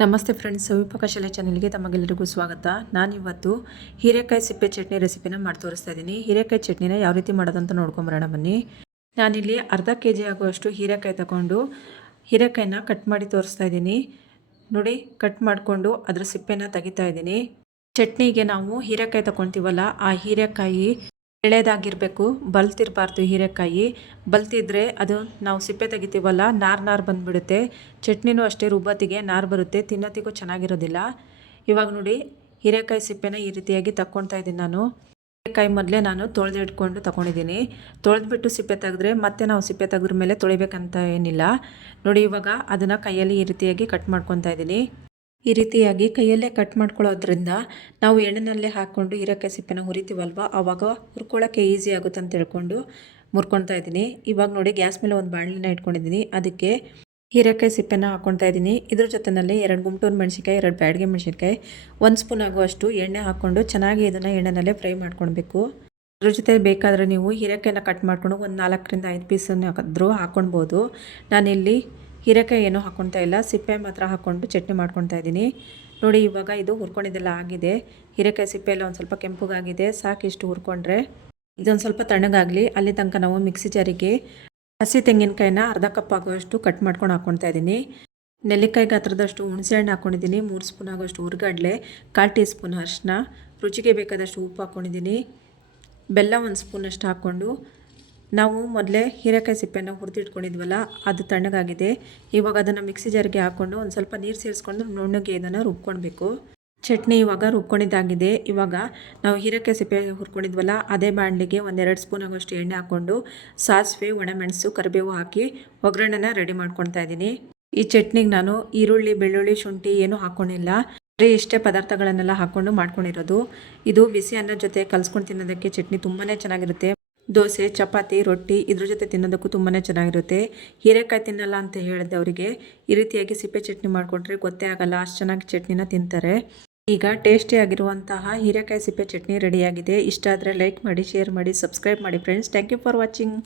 ನಮಸ್ತೆ ಫ್ರೆಂಡ್ಸ್, ಸವಿಪಕ ಶಾಲೆ ಚಾನಲ್ಗೆ ತಮಗೆಲ್ಲರಿಗೂ ಸ್ವಾಗತ. ನಾನಿವತ್ತು ಹೀರೆಕಾಯಿ ಸಿಪ್ಪೆ ಚಟ್ನಿ ರೆಸಿಪಿನ ಮಾಡಿ ತೋರಿಸ್ತಾ ಇದ್ದೀನಿ. ಹೀರೆಕಾಯಿ ಚಟ್ನಿನ ಯಾವ ರೀತಿ ಮಾಡೋದಂತ ನೋಡ್ಕೊಂಬರೋಣ ಬನ್ನಿ. ನಾನಿಲ್ಲಿ ಅರ್ಧ kg ಆಗುವಷ್ಟು ಹೀರೆಕಾಯಿ ತಗೊಂಡು ಹೀರೆಕಾಯಿನ ಕಟ್ ಮಾಡಿ ತೋರಿಸ್ತಾ ಇದ್ದೀನಿ. ನೋಡಿ, ಕಟ್ ಮಾಡಿಕೊಂಡು ಅದರ ಸಿಪ್ಪೆನ ತೆಗಿತಾ ಇದ್ದೀನಿ. ಚಟ್ನಿಗೆ ನಾವು ಹೀರೆಕಾಯಿ ತಗೊತೀವಲ್ಲ, ಆ ಹೀರೆಕಾಯಿ ಎಳೆದಾಗಿರಬೇಕು, ಬಲ್ತಿರಬಾರ್ದು. ಹೀರೆಕಾಯಿ ಬಲ್ತಿದ್ರೆ ಅದು ನಾವು ಸಿಪ್ಪೆ ತೆಗಿತೀವಲ್ಲ, ನಾರು ಬಂದುಬಿಡುತ್ತೆ. ಚಟ್ನಿನೂ ಅಷ್ಟೇ, ರುಬ್ಬತ್ತಿಗೆ ನಾರು ಬರುತ್ತೆ, ತಿನ್ನೋತ್ತಿಗೂ ಚೆನ್ನಾಗಿರೋದಿಲ್ಲ. ಇವಾಗ ನೋಡಿ, ಹೀರೆಕಾಯಿ ಸಿಪ್ಪೆನ ಈ ರೀತಿಯಾಗಿ ತಗೊಳ್ತಾ ಇದ್ದೀನಿ ನಾನು. ಹೀರೆಕಾಯಿ ಮೊದಲೇ ನಾನು ತೊಳೆದಿಟ್ಕೊಂಡು ತಗೊಂಡಿದ್ದೀನಿ. ತೊಳೆದ್ಬಿಟ್ಟು ಸಿಪ್ಪೆ ತೆಗೆದ್ರೆ ಮತ್ತೆ ನಾವು ಸಿಪ್ಪೆ ತೆಗೆದ್ರ ಮೇಲೆ ತೊಳಿಬೇಕಂತ ಏನಿಲ್ಲ. ನೋಡಿ, ಇವಾಗ ಅದನ್ನು ಕೈಯಲ್ಲಿ ಈ ರೀತಿಯಾಗಿ ಕಟ್ ಮಾಡ್ಕೊತಾ ಇದ್ದೀನಿ. ಈ ರೀತಿಯಾಗಿ ಕೈಯಲ್ಲೇ ಕಟ್ ಮಾಡ್ಕೊಳ್ಳೋದ್ರಿಂದ ನಾವು ಎಣ್ಣೆನಲ್ಲೇ ಹಾಕ್ಕೊಂಡು ಹೀರೆಕಾಯಿ ಸಿಪ್ಪೆನ ಹುರಿತೀವಲ್ವ, ಆವಾಗ ಹುರ್ಕೊಳ್ಳೋಕ್ಕೆ ಈಸಿ ಆಗುತ್ತೆ ಅಂತ ಹೇಳ್ಕೊಂಡು ಮುರ್ಕೊಳ್ತಾ ಇದ್ದೀನಿ. ಇವಾಗ ನೋಡಿ, ಗ್ಯಾಸ್ ಮೇಲೆ ಒಂದು ಬಾಣಲಿನ ಇಟ್ಕೊಂಡಿದ್ದೀನಿ. ಅದಕ್ಕೆ ಹೀರೆಕಾಯಿ ಸಿಪ್ಪೆನ ಹಾಕ್ಕೊಳ್ತಾ ಇದ್ದೀನಿ. ಇದ್ರ ಜೊತೆಯಲ್ಲಿ 2 ಗುಂಟೂರು ಮೆಣಸಿನ್ಕಾಯಿ, 2 ಬ್ಯಾಡಗೆ ಮೆಣಸಿನ್ಕಾಯಿ, 1 ಸ್ಪೂನ್ ಆಗುವಷ್ಟು ಎಣ್ಣೆ ಹಾಕ್ಕೊಂಡು ಚೆನ್ನಾಗಿ ಇದನ್ನು ಎಣ್ಣೆನಲ್ಲೇ ಫ್ರೈ ಮಾಡ್ಕೊಳ್ಬೇಕು. ಅದ್ರ ಜೊತೆ ಬೇಕಾದರೆ ನೀವು ಹೀರೆಕಾಯಿನ ಕಟ್ ಮಾಡ್ಕೊಂಡು ಒಂದು 4 ರಿಂದ 5 ಪೀಸನ್ನು ಆದರೂ ಹಾಕ್ಕೊಳ್ಬೋದು. ನಾನಿಲ್ಲಿ ಹೀರೆಕಾಯಿ ಏನೂ ಹಾಕ್ಕೊಳ್ತಾ ಇಲ್ಲ, ಸಿಪ್ಪೆ ಮಾತ್ರ ಹಾಕ್ಕೊಂಡು ಚಟ್ನಿ ಮಾಡ್ಕೊಳ್ತಾ ಇದ್ದೀನಿ. ನೋಡಿ, ಇವಾಗ ಇದು ಹುರ್ಕೊಂಡಿದ್ದೆಲ್ಲ ಆಗಿದೆ. ಹೀರೆಕಾಯಿ ಸಿಪ್ಪೆ ಎಲ್ಲ ಒಂದು ಸ್ವಲ್ಪ ಕೆಂಪುಗಾಗಿದೆ. ಸಾಕಿಷ್ಟು ಹುರ್ಕೊಂಡ್ರೆ ಇದೊಂದು ಸ್ವಲ್ಪ ತಣ್ಣಗಾಗಲಿ. ಅಲ್ಲಿ ತನಕ ನಾವು ಮಿಕ್ಸಿ ಜಾರಿಗೆ ಹಸಿ ತೆಂಗಿನಕಾಯಿನ ಅರ್ಧ ಕಪ್ ಆಗುವಷ್ಟು ಕಟ್ ಮಾಡ್ಕೊಂಡು ಹಾಕ್ಕೊಳ್ತಾ ಇದ್ದೀನಿ. ನೆಲ್ಲಿಕಾಯಿ ಗಾತ್ರದಷ್ಟು ಹುಣಸೆಹಣ್ಣು ಹಾಕ್ಕೊಂಡಿದ್ದೀನಿ. 3 ಸ್ಪೂನ್ ಆಗುವಷ್ಟು ಹುರ್ಗಡ್ಲೆ, 1/4 ಟೀ ಸ್ಪೂನ್ ಅರಿಶಿನ, ರುಚಿಗೆ ಬೇಕಾದಷ್ಟು ಉಪ್ಪು ಹಾಕ್ಕೊಂಡಿದ್ದೀನಿ. ಬೆಲ್ಲ 1 ಸ್ಪೂನಷ್ಟು ಹಾಕ್ಕೊಂಡು ನಾವು ಮೊದಲೇ ಹೀರೆಕಾಯಿ ಸಿಪ್ಪೆನ ಹುರಿದಿಟ್ಕೊಂಡಿದ್ವಲ್ಲ, ಅದು ತಣ್ಣಗಾಗಿದೆ. ಇವಾಗ ಅದನ್ನು ಮಿಕ್ಸಿ ಜಾರಿಗೆ ಹಾಕ್ಕೊಂಡು ಒಂದು ಸ್ವಲ್ಪ ನೀರು ಸೇರಿಸ್ಕೊಂಡು ನುಣ್ಣಗೆ ಇದನ್ನು ರುಬ್ಕೊಳ್ಬೇಕು. ಚಟ್ನಿ ಇವಾಗ ರುಬ್ಕೊಂಡಿದ್ದಾಗಿದೆ. ಇವಾಗ ನಾವು ಹೀರೆಕಾಯಿ ಸಿಪ್ಪೆ ಹುರ್ಕೊಂಡಿದ್ವಲ್ಲ, ಅದೇ ಬಾಣಲಿಗೆ 1-2 ಸ್ಪೂನ್ ಆಗೋಷ್ಟು ಎಣ್ಣೆ ಹಾಕ್ಕೊಂಡು ಸಾಸಿವೆ, ಒಣಮೆಣಸು, ಕರಿಬೇವು ಹಾಕಿ ಒಗ್ಗರಣೆನ ರೆಡಿ ಮಾಡ್ಕೊಳ್ತಾ ಇದ್ದೀನಿ. ಈ ಚಟ್ನಿಗೆ ನಾನು ಈರುಳ್ಳಿ, ಬೆಳ್ಳುಳ್ಳಿ, ಶುಂಠಿ ಏನೂ ಹಾಕ್ಕೊಂಡಿಲ್ಲ. ಬರೀ ಇಷ್ಟೇ ಪದಾರ್ಥಗಳನ್ನೆಲ್ಲ ಹಾಕ್ಕೊಂಡು ಮಾಡ್ಕೊಂಡಿರೋದು. ಇದು ಬಿಸಿ ಅನ್ನದ ಜೊತೆ ಕಲ್ಸ್ಕೊಂಡು ತಿನ್ನೋದಕ್ಕೆ ಚಟ್ನಿ ತುಂಬಾ ಚೆನ್ನಾಗಿರುತ್ತೆ. ದೋಸೆ, ಚಪಾತಿ, ರೊಟ್ಟಿ ಇದ್ರ ಜೊತೆ ತಿನ್ನೋದಕ್ಕೂ ತುಂಬಾ ಚೆನ್ನಾಗಿರುತ್ತೆ. ಹೀರೆಕಾಯಿ ತಿನ್ನಲ್ಲ ಅಂತ ಹೇಳಿದೆ ಅವರಿಗೆ ಈ ರೀತಿಯಾಗಿ ಸಿಪ್ಪೆ ಚಟ್ನಿ ಮಾಡಿಕೊಟ್ರೆ ಗೊತ್ತೇ ಆಗಲ್ಲ, ಅಷ್ಟು ಚೆನ್ನಾಗಿ ಚಟ್ನಿನ ತಿಂತಾರೆ. ಈಗ ಟೇಸ್ಟಿಯಾಗಿರುವಂತಹ ಹೀರೆಕಾಯಿ ಸಿಪ್ಪೆ ಚಟ್ನಿ ರೆಡಿಯಾಗಿದೆ. ಇಷ್ಟ ಆದರೆ ಲೈಕ್ ಮಾಡಿ, ಶೇರ್ ಮಾಡಿ, ಸಬ್ಸ್ಕ್ರೈಬ್ ಮಾಡಿ friends. Thank you for watching.